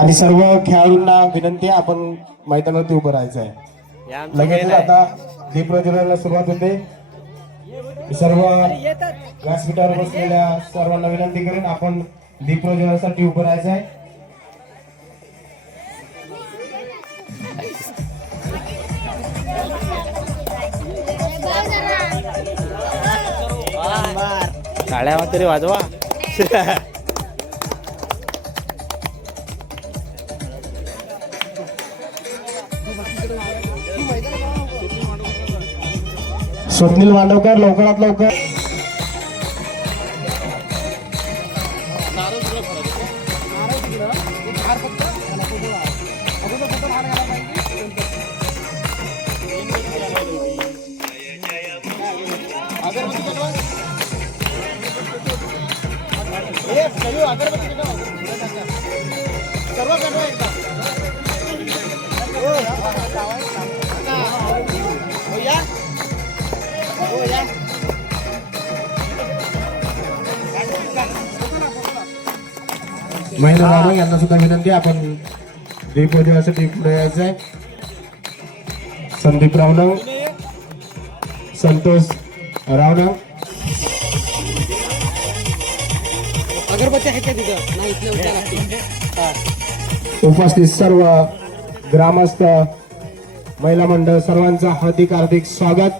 आणि सर्व खेळाडूंना विनंती आहे आपण मैदानावरती उभं राहायचं आहे. लगेच आता दीप प्रज्वलनाला सुरुवात होते. सर्व व्यासपीठावर बसलेल्या सर्वांना विनंती करेन आपण दीप प्रज्वलनासाठी उभं राहायचं आहे. टाळ्या तरी वाजवा. स्वप्नील मांडवकर लवकरात लवकर. महिला रावण यांना सुद्धा विनंती आपण दीप प्रज्वलनासाठी पुढे यायचं आहे. संदीप रावण, संतोष रावण, उपस्थित सर्व ग्रामस्थ महिला मंडळ सर्वांचं हार्दिक हार्दिक स्वागत.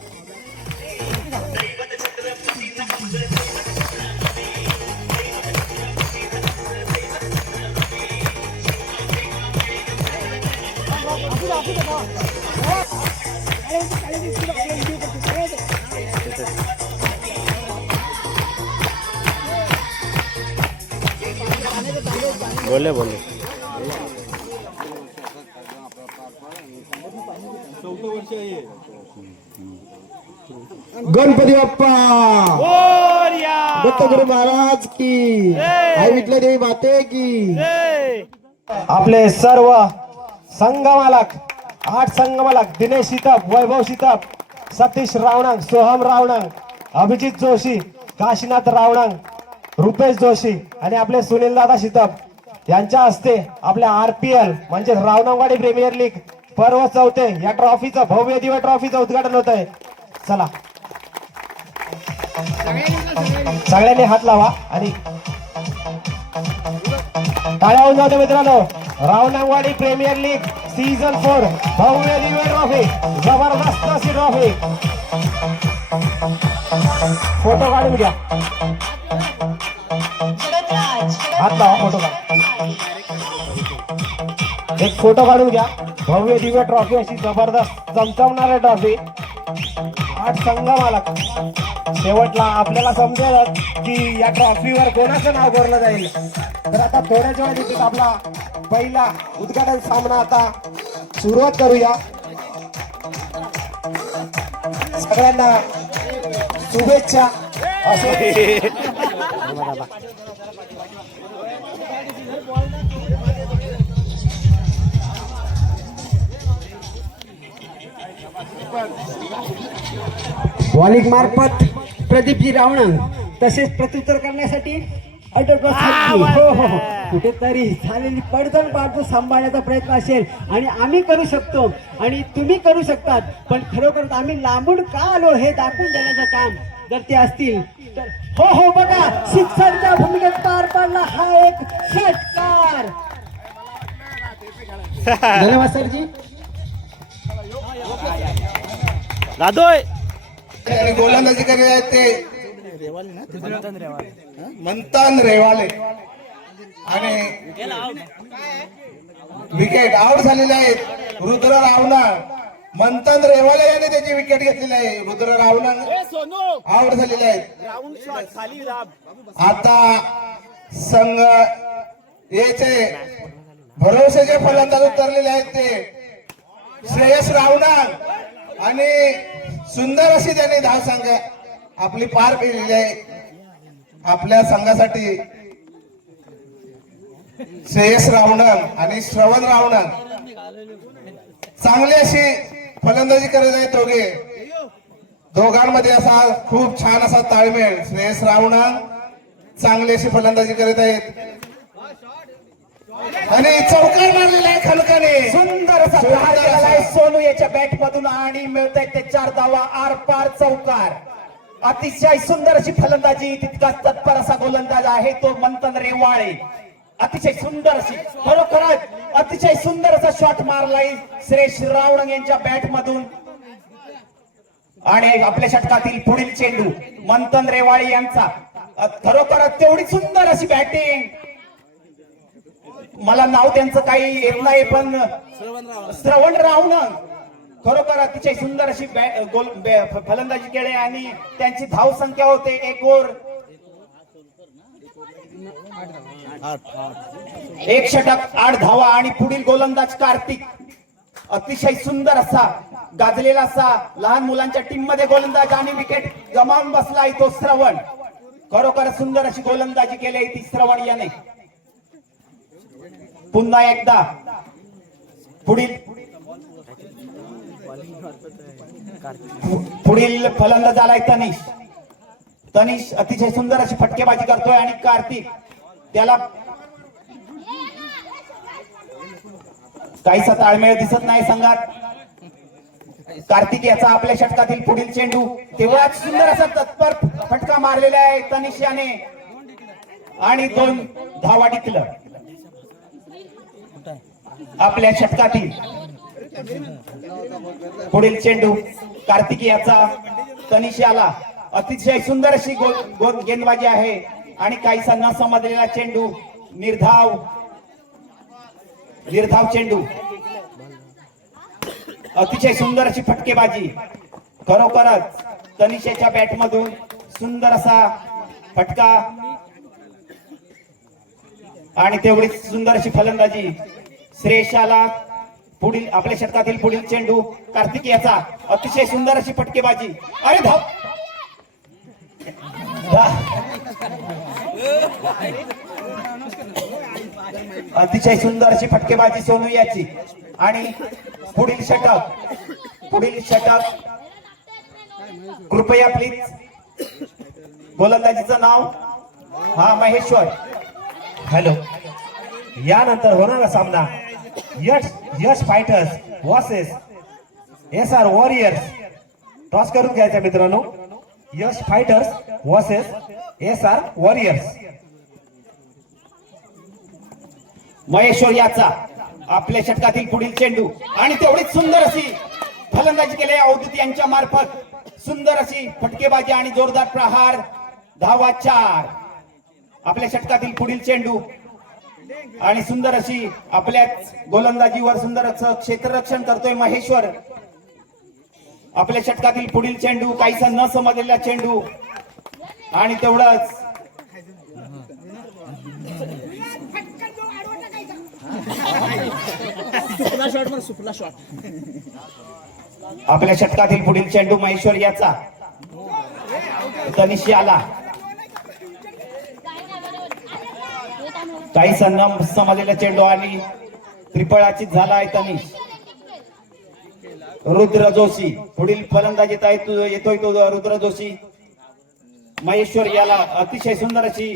बोले बोले गणपती बाप्पा दत्तगुरु महाराज की, आई विठला देवी माते की. आपले सर्व संघमालक 8 संघमालक दिनेश शितप, वैभव शितप, सतीश रावणंग, सोहम रावणंग, अभिजित जोशी, काशीनाथ रावणंग, रुपेश जोशी आणि आपले सुनील दादा शितप यांच्या हस्ते आपल्या RPL म्हणजे रावणंगवाडी प्रीमियर लीग पर्व 4 या ट्रॉफीचं भव्य दिव्य ट्रॉफीचं उद्घाटन होत आहे. चला सगळ्यांनी हात लावा आणि टाळ्या होऊन जाऊ दे मित्रांनो. रावणंगवाडी प्रीमियर लीग सीझन 4 भव्य दिव्य ट्रॉफी, जबरदस्त अशी ट्रॉफी. फोटो काढून घ्या, हात लावा, फोटो काढा. एक फोटो काढून घ्या. भव्य दिव्य ट्रॉफी अशी जबरदस्त चमचमणारी ट्रॉफी. 8 संघ मालक. शेवटला आपल्याला समजेल की या ट्रॉफीवर कोणाचं नाव कोरलं जाईल. तर आता थोड्याच वेळात आपला पहिला उद्घाटन सामना आता सुरुवात करूया. सगळ्यांना शुभेच्छा. बॉलिंग मार्फत प्रदीपजी रावणंग तसेच प्रत्युत्तर करण्यासाठी कुठेतरी झालेली पडझड बाजू सांभाळण्याचा प्रयत्न असेल आणि आम्ही करू शकतो आणि तुम्ही करू शकतात. पण खरोखर आम्ही लांबून का आलो हे दाखवून देण्याचं काम जर ते असतील तर हो बघा शिक्षणच्या भूमिकेत पार पडला हा एक षटकार. धन्यवाद सरजी. दादोय गोलंदाजी करत आहेत ते मंथन रेवाले आणि विकेट आउट झालेले आहेत. रुद्र रावणा, मंथन रेवाले यांनी त्याची विकेट घेतलेली आहे. रुद्र रावणा आउट झालेले आहेत. आता संघ याचे भरोशाचे फलंदाज उतरलेले आहेत ते श्रेयस रावणा आणि सुंदर अशी त्यांनी धावसंघ आपली पार केलेली आहे. आपल्या संघासाठी श्रेयस रावणन आणि श्रवण रावणन चांगली अशी फलंदाजी करत आहेत दोघांमध्ये असा खूप छान असा ताळमेळ. श्रेयस रावणन चांगली अशी फलंदाजी करत आहेत आणि चौकार मारलेला आहे खलकाने. सुंदर असा प्रहार केलेला आहे सोनू याच्या बॅट मधून आणि मिळत ते 4 धावा. आर पार चौकार. अतिशय सुंदर अशी फलंदाजी. तितकाच तत्पर असा गोलंदाज आहे तो मंथन रेवाळे. अतिशय सुंदर अशी खरोखरच अतिशय सुंदर असा शॉट मारलाय श्रेयस रावण यांच्या बॅट मधून. आणि आपल्या षटकातील पुढील चेंडू मंथन रेवाळे यांचा. खरोखरच तेवढी सुंदर अशी बॅटिंग. मला नाव त्यांचं काही येत नाही पण श्रवण रावणन खरोखर अतिशय सुंदर अशी फलंदाजी केली आणि त्यांची धाव संख्या होते 1 ओव्हर 1 षटक 8 धावा. आणि पुढील गोलंदाज कार्तिक. अतिशय सुंदर असा गाजलेला असा लहान मुलांच्या टीम मध्ये गोलंदाज आणि विकेट गमावून बसलाय तो श्रवण. खरोखर सुंदर अशी गोलंदाजी केली ती श्रवण याने. पुन्हा एकदा पुढील फलंदाज आलाय तनिष. तनिष अतिशय सुंदर अशी फटकेबाजी करतोय आणि कार्तिक त्याला काहीसा ताळमेळ दिसत नाही संघात. कार्तिक याचा आपल्या षटकातील पुढील चेंडू तेवढाच सुंदर असा तत्पर फटका मारलेला आहे तनिष याने आणि 2 धावा टिकलं. आपल्या षटकातील पुढील चेंडू कार्तिकी याचा तनिष याला. अतिशय सुंदर अशी गेंदबाजी आहे आणि काहीसा न समजलेला चेंडू. निर्धाव चेंडू. अतिशय सुंदर अशी फटकेबाजी. खरोखरच तनिषाच्या बॅट मधून सुंदर असा फटका आणि तेवढी सुंदर अशी फलंदाजी. श्रेयशाला पुढील आपल्या षटकातील पुढील चेंडू कार्तिक याचा. अतिशय सुंदर अशी फटकेबाजी. अरे धाव. अतिशय सुंदर अशी फटकेबाजी सोनू याची. आणि पुढील षटक कृपया प्लीज. गोलंदाजीचं नाव हा महेश्वर. हॅलो. यानंतर होणारा सामना Yash fighters versus SR warriors. Toss करून घ्यायचा मित्रांनो. Yash fighters versus SR warriors. Maheshwar याचा आपल्या षटकातील पुढील चेंडू आणि तेवढीच सुंदर अशी फलंदाजी केली अवधूत यांच्या मार्फत. सुंदर अशी फटकेबाजी आणि जोरदार प्रहार. धावा 4. आपल्या षटकातील पुढील चेंडू आणि सुंदर अशी आपल्याच गोलंदाजीवर सुंदर असं क्षेत्ररक्षण करतोय महेश्वर. आपल्या षटकातील पुढील चेंडू काहीसा न समजलेला चेंडू आणि तेवढंच आपल्या षटकातील पुढील चेंडू महेश्वर याचा. तनिष आला. काहीसा न समजलेला चेंडू आणि त्रिफळाचीत झाला आहे तनिष. रुद्र जोशी पुढील फलंदाज येतोय तो रुद्र जोशी. महेश्वर याला अतिशय सुंदर अशी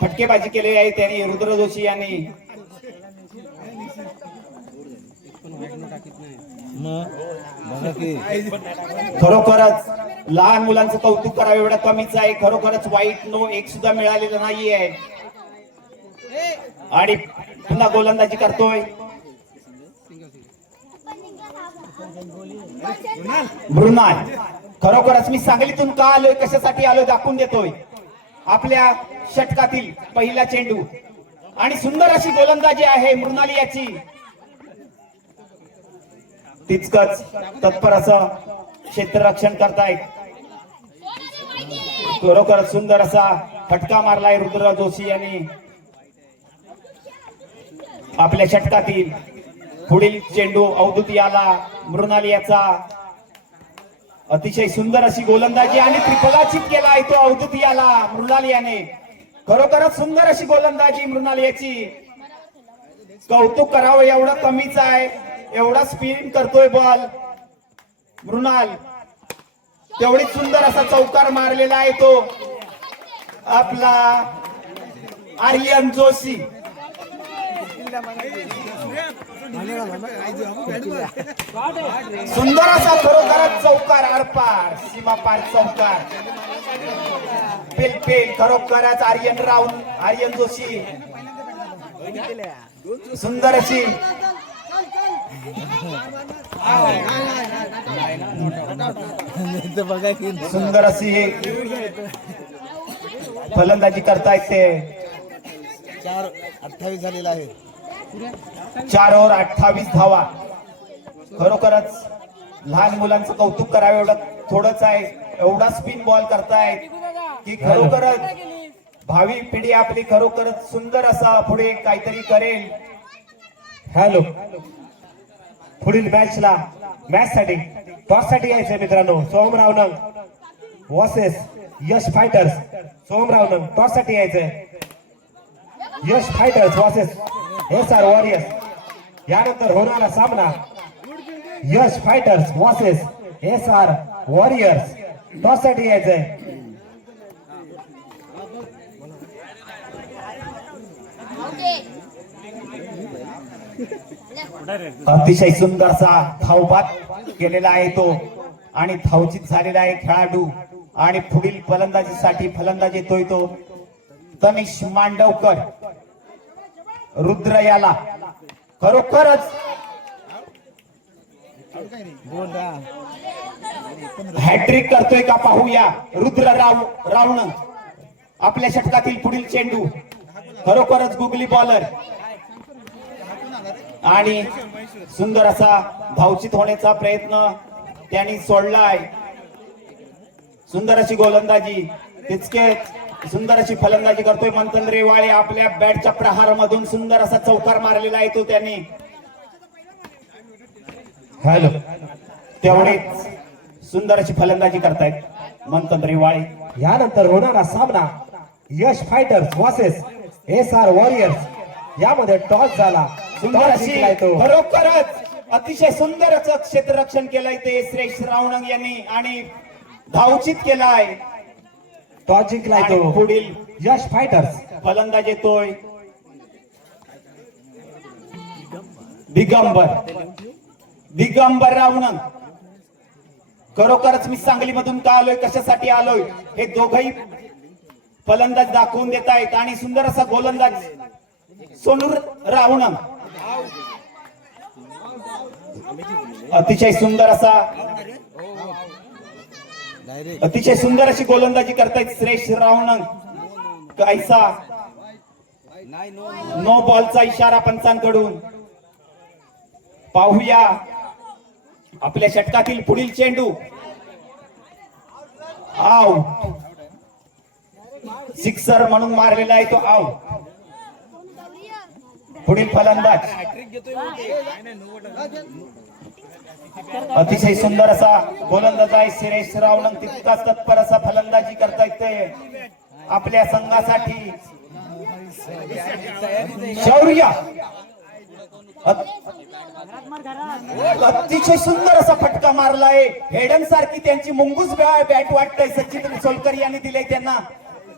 फटकेबाजी केलेली आहे त्यांनी रुद्र जोशी यांनी. खरोखरच लहान मुलांचं कौतुक करावं एवढं कमीच आहे. खरोखरच वाईट नो एक सुद्धा मिळालेलं नाहीये. आणि पुन्हा गोलंदाजी करतोय मृणाल. खरोखरच मी सांगलीतून का आलोय कशासाठी आलोय दाखवून देतोय. आपल्या षटकातील पहिला चेंडू आणि सुंदर अशी गोलंदाजी आहे मृणाली याची. तितकंच तत्पर असं क्षेत्ररक्षण करतायत. खरोखरच सुंदर असा फटका मारलाय रुद्र जोशी यांनी. आपल्या षटकातील पुढील चेंडू अवधूत याला. मृणाली याचा. अतिशय सुंदर अशी गोलंदाजी आणि त्रिफळाचीत केलाय तो अवधूत याला मृणाली याने. खरोखरच सुंदर अशी गोलंदाजी मृणाली याची. कौतुक करावं एवढं कमीच आहे. एवढा स्पिन करतोय बॉल मृणाल. तेवढी सुंदर असा चौकार मारलेला आहे तो आपला आर्यन जोशी. सुंदर असा खरोखरच चौकार, आरपार सीमापार चौकार. पेल खरोखरच आर्यन जोशी सुंदर अशी सुंदर अशी फलंदाजी करतायत ते. 4-28 झालेला आहे. 4 ओव्हर 28 धावा. खरोखरच लहान मुलांचं कौतुक करावं एवढं थोडंच आहे. एवढा स्पिन बॉल करतायत की खरोखरच भावी पिढी आपली खरोखरच सुंदर असा पुढे काहीतरी करेल. हॅलो, पुढील मॅच साठी टॉस साठी यायचंय मित्रांनो. सोमराव नंग वर्सेस यश फायटर्स. सोमराव नंग टॉस साठी यायचंय. Yash fighters versus SR warriors. यानंतर होणारा सामना Yash fighters versus SR warriors. Toss साठी यायचंय. अतिशय सुंदरसा धावबाद केलेला आहे तो आणि धावचित झालेला आहे खेळाडू. आणि पुढील फलंदाजीसाठी फलंदाज येतोय तो तनिष मांडवकर. रुद्र याला खरोखरच हॅट्रिक करतोय का पाहूया. रुद्र रावण आपल्या षटकातील पुढील चेंडू. खरोखरच गुगली बॉलर आणि सुंदर असा धावचित होण्याचा प्रयत्न त्यांनी सोडलाय. सुंदर अशी गोलंदाजी, तितकेच सुंदर अशी फलंदाजी करतोय मंथन रेवाळे. आपल्या बॅटच्या प्रहारामधून सुंदर असा चौकार मारलेला आहे तो त्यांनी. हॅलो, तेवढेच सुंदर अशी फलंदाजी करतायत मंथन रेवाळे. यानंतर होणारा सामना Yash fighters versus SR warriors. यामध्ये टॉस झाला. सुंदर टॉस अशी जिंकलाय तो. खरोखरच अतिशय सुंदर असं क्षेत्ररक्षण केलंय ते श्रेयस रावणंग यांनी आणि धावचित केलाय. टॉस जिंकलाय आणि तो. पुढील यश फायटर्स. फलंदाज येतोय दिगंबर रावणंग. खरोखरच मी सांगलीमधून का आलोय, कशासाठी आलोय हे दोघही फलंदाज दाखवून देत आहेत. आणि सुंदर असा गोलंदाज सोनूर रावणंग. अतिशय सुंदर अशी गोलंदाजी करतायत श्रेयस रावणंग. काहीसा नो बॉलचा इशारा पंचांकडून. पाहूया आपल्या षटकातील पुढील चेंडू. आउट. सिक्सर म्हणून मारलेला आहे तो आउट. पुढील फलंदाज अतिशय सुंदर असा गोलंदाज आहे श्रेयस रावणंग. तितकाच तत्पर असा फलंदाजी करतायत ते आपल्या संघासाठी. शौर्य अतिशय सुंदर असा फटका मारलाय. हेडन सारखी त्यांची मुंगूस बॅट वाटतंय. सचिन सोलकर यांनी दिले त्यांना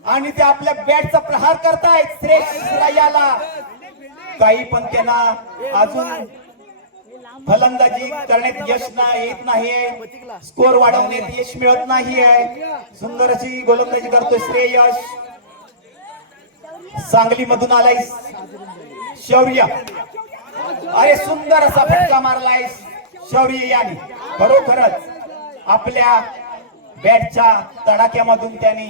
आणि ते आपल्या बॅटचा प्रहार करतायत श्रेयस रायाला. काही पण त्यांना अजून फलंदाजी करण्यात यश येत नाहीये. स्कोर वाढवण्यात यश मिळत नाहीये. सुंदर अशी गोलंदाजी करतोय श्रेयस. सांगलीमधून आलाय शौर्य. अरे सुंदर असा फटका मारलाय शौर्य यांनी. खरोखरच आपल्या बॅटच्या तडाख्यामधून त्यांनी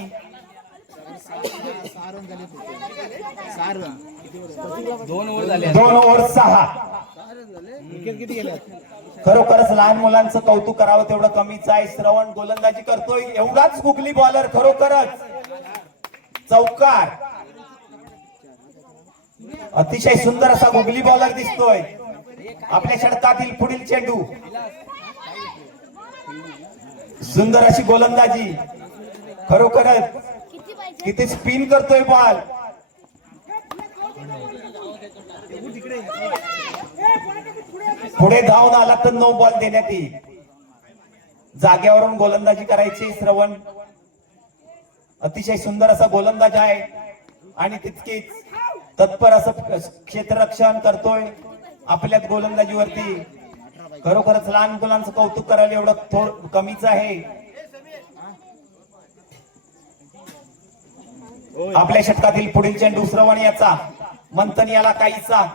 2 ओव्हर 6. खरोखरच लहान मुलांचं कौतुक करावं तेवढं कमीच आहे. श्रवण गोलंदाजी करतोय. एवढाच गुगली बॉलर. खरोखरच चौकार. अतिशय सुंदर असा गुगली बॉलर दिसतोय. आपल्या षटकातील पुढील चेंडू. सुंदर अशी गोलंदाजी. खरोखरच किती स्पिन करतोय बॉल. पुढे धावून आला तर नो बॉल देण्यात येईल. जागेवरून गोलंदाजी करायची. श्रवण अतिशय सुंदर असा गोलंदाज आहे आणि तितकीच तत्पर असं क्षेत्ररक्षण करतोय. आपल्याच गोलंदाजीवरती खरोखरच लहान मुलांचं कौतुक करायला एवढं थोडं कमीच आहे. आपल्या षटकातील पुढील चेंडू श्रवण याचा, मंथन याला काहीसा.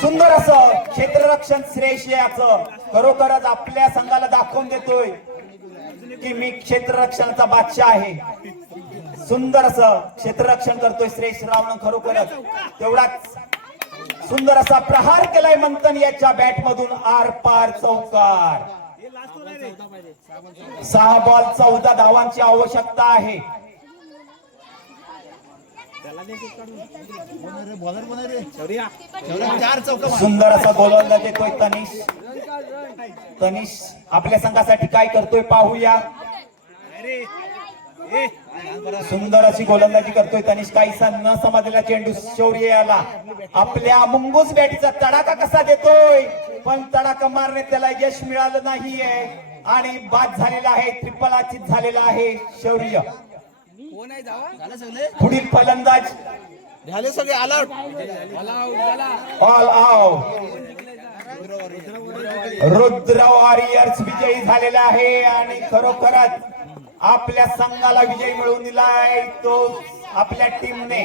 सुंदर असं क्षेत्ररक्षण श्रेयश याचं खरोखरच आपल्या संघाला दाखवून देतोय की मी क्षेत्ररक्षणाचा बादशाह आहे. सुंदर असं क्षेत्ररक्षण करतोय श्रेयश रावण. खरोखरच तेवढाच सुंदर असा प्रहार केलाय मंथन याच्या बॅट मधून. आर पार चौकार. 6 बॉल 14 धावांची आवश्यकता आहे. सुंदर असा गोलंदाज येतोय तनिष. तनिष आपल्या संघासाठी काय करतोय पाहूया. सुंदर अशी गोलंदाजी करतोय तनिष. काहीसा न समजलेला चेंडू शौर्य याला. आपल्या मुंगूस बॅटीचा तडाखा कसा देतोय, पण तडाखा मारणे त्याला यश मिळालं नाहीये आणि बाद झालेला आहे. त्रिपलाचित झालेला आहे शौर्य. पुढील फलंदाज ऑल आउट. रुद्र वॉरियर्स विजयी झालेला आहे आणि खरोखरच आपल्या संघाला विजय मिळवून दिलाय तो आपल्या टीमने.